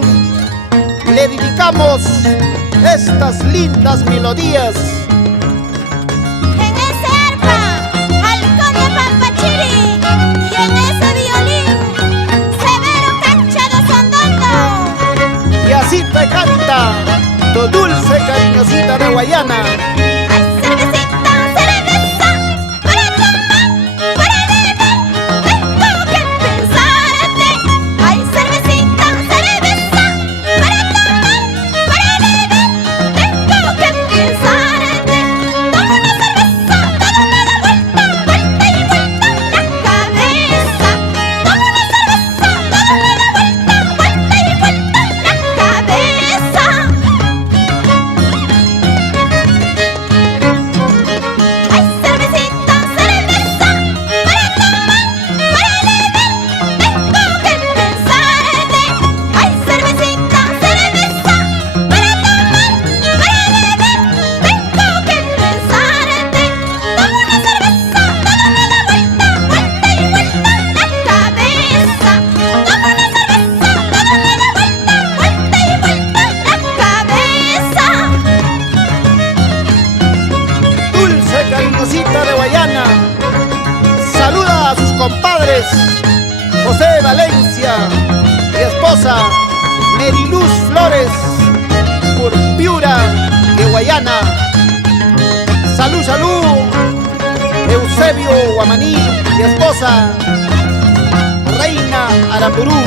violín le dedicamos estas lindas melodías. En ese arpa, al conde Pampachiri, y en ese violín, Severo Canchado Sondondo. Y así te canta tu dulce cariñosita de Huayana. Ay, cervecita, cerveza, para tomar, para beber, tengo que pensarte. Ay, cervecita, cerveza, para tomar, para beber, tengo que pensarte. Tomo una cerveza, todo me da vuelta, vuelta y vuelta la cabeza. Tomo una cerveza, todo me da vuelta, vuelta y vuelta la cabeza. Ay, cervecita, cerveza, para tomar, para beber, tengo que pensarte. Ay, cervecita, cerveza, para tomar, para beber, tengo que pensarte. Tomo una cerveza, todo me da vuelta, vuelta y vuelta la cabeza. Tomo una cerveza, todo me da vuelta, vuelta y vuelta la cabeza. Dulce cariñosita de Huayana saluda a sus compadres José Valencia y esposa Meriluz Flores por Piura de Huayana. Salud, salud, Eusebio Guamaní y esposa Reina Aramburu.